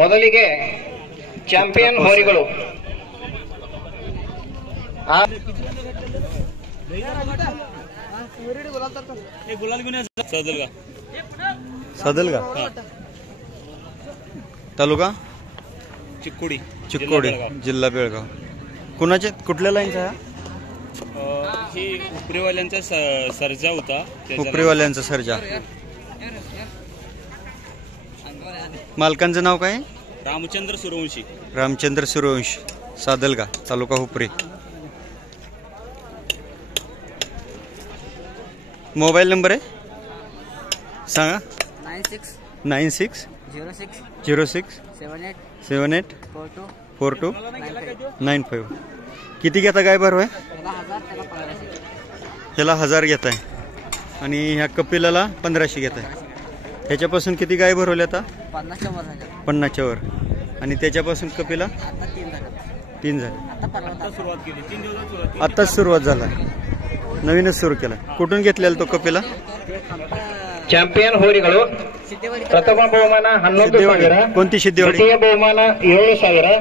ಮೊದಲಿಗೆ ಚಾಂಪಿಯನ್ ಹೋರಿಗಳು सदलगा तालुका चिक्कोडी चिक्कोडी जिल्हा बेळगाव. कुणाचे कुठल्या लाईनचा ही उपरीवाल्यांचा सर्जा होता. उपरीवाल्यांचा सर्जा. मालकांचं नाव काय? रामचंद्र सूर्यवंशी. रामचंद्र सूर्यवंशी सादलगा तालुका हुपरी. मोबाईल नंबर आहे सांगा. 96 06 78 42 95. किती घेता काय बरं आहे? ह्याला 1000 घेत आहे आणि ह्या कपिलाला 1500 घेत आहे. ह्याच्यापासून किती गाय भरवल्या आता? 50च्या वर. आणि त्याच्यापासून कपिला 3 झाले. आत्ताच सुरुवात झाला, नवीनच सुरू केला. कुठून घेतलेला तो कपिला? ಚಾಂಪಿಯನ್ ಹೋರಿಗಳು ಪ್ರಥಮ ಬಹುಮಾನ 11,000. कोणती सिद्धेवाडी? द्वितीय ಬಹುಮಾನ 7,000.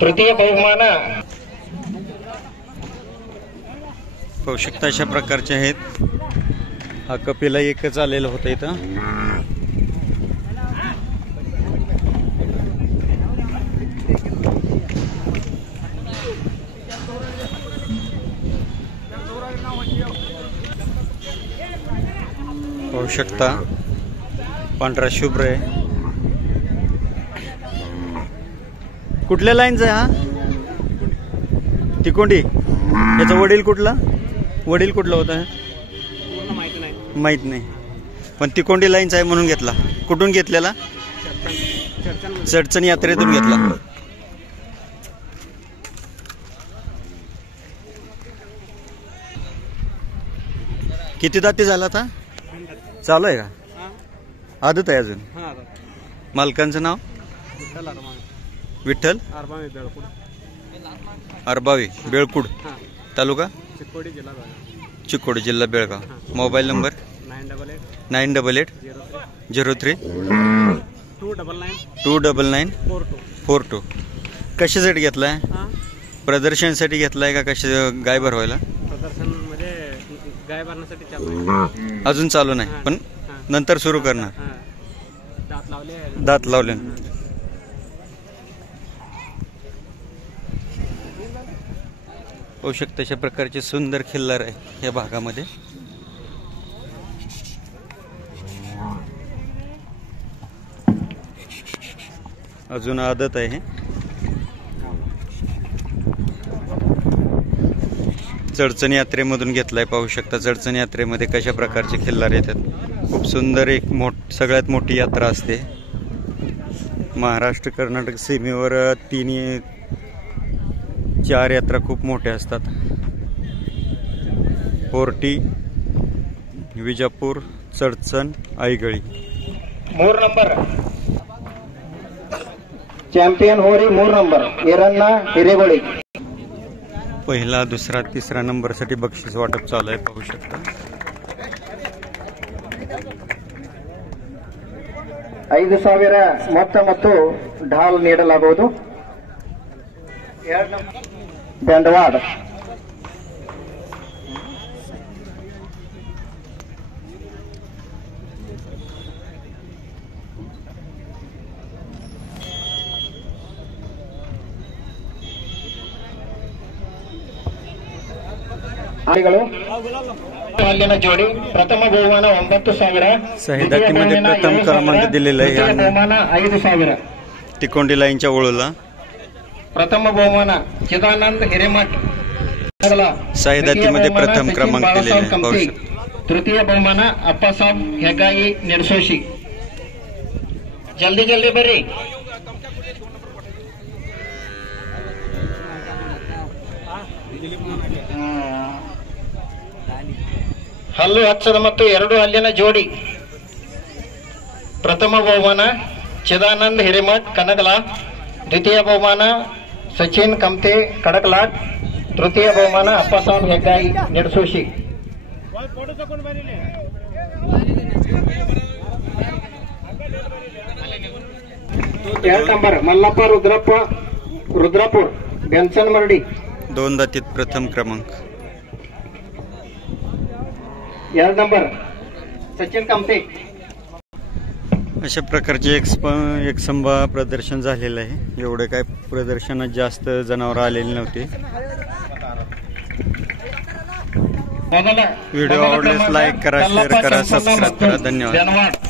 तृतीय ಬಹುಮಾನ पाहू शकता अशा प्रकारचे आहेत. हा कपिला एकच आलेला होता इथं. पाहू शकता पांढरा शुभ्र आहे. कुठल्या लाईनचा हा? तिकोंडी. याचा वडील कुठला? वडील कुठला होता? माहित नाही, पण तिकोंडी लाईनचा आहे म्हणून घेतला. कुठून घेतलेला? चडचण यात्रेतून घेतला. किती दाती झाला आता? चालू आहे का? आदत आहे अजून. मालकांचं नाव? विठ्ठल अरबावी बेळकुड तालुका चिक्कोडी जिल्हा बेळगाव. Mobile number 988 03 299 42. कशासाठी घेतलाय? प्रदर्शनासाठी घेतलाय का कशा गाय भरवायला? गाय भरण्यासाठी अजून चालू नाही, पण नंतर सुरू करणार. दात लावले. पाहू शकता अशा प्रकारचे सुंदर खिल्लार आहे या भागामध्ये. अजून आदत आहे. चडचण यात्रेमधून घेतलाय. पाहू शकता चडचण यात्रेमध्ये कशा प्रकारचे खिल्लार येतात. खूप सुंदर एक सगळ्यात मोठी यात्रा असते. महाराष्ट्र कर्नाटक सीमेवर 3-4 यात्रा खूप मोठ्या असतात. पोर्टी, विजापूर, चडचण, आईगळी. 3 ನಂಬರ್ ಚಾಂಪಿಯನ್ ಹೋರಿ 3 ನಂಬರ್ ಈರಣ್ಣ ಹಿರೇಗೊಳಿ. पहिला, दुसरा, तिसरा नंबर साठी बक्षीस वाटप चालू आहे. पाहू शकता 5,000 ಮೊತ್ತ ಮತ್ತು ಢಾಲ್ ನೀಡಲಾಗುವುದು. ಬಂಡವಾಳ जोडी. प्रथम ಬಹುಮಾನ 9,000. सहिदातीमध्ये प्रथम क्रमांक दिलेला आहे. ಬಹುಮಾನ 5,000. तिकोंडी लाईनच्या ओळूला प्रथम ಬಹುಮಾನ चिदानंद हिरेमठ. सहिदातीमध्ये प्रथम क्रमांक दिलेला आहे. पाहू शकता. तृतीय ಬಹುಮಾನ अप्पासाहेब हेगाई निडसोशी. जल्दी जल्दी ಬರ್ರಿ. ಹಲ್ಲು ಹಚ್ಚದ ಮತ್ತು 2 ಹಲ್ಲಿನ ಜೋಡಿ. ಪ್ರಥಮ ಬಹುಮಾನ ಚಿದಾನಂದ್ ಹಿರೇಮಠ್ ಕನಗಲ. ದ್ವಿತೀಯ ಬಹುಮಾನ ಸಚಿನ್ ಕಮತೆ ಕಡಕಲಾಟ್. ತೃತೀಯ ಬಹುಮಾನ ಅಪ್ಪಸಾಬ್ ಹೆಗ್ಗಾಯಿ ನಿಡಸೋಶಿ. 2 नंबर मल्लाप्पा रुद्रापूर बेन्सन मर्डी 2 दातीत प्रथम क्रमांक. 2 नंबर सचिन कामते. अशा प्रकारचे एक संभा प्रदर्शन झालेलं आहे. एवढे काय प्रदर्शनात जास्त जनावर आलेले नव्हते. व्हिडिओ आवडल्यास लाईक करा, शेअर करा, सबस्क्राईब करा. धन्यवाद.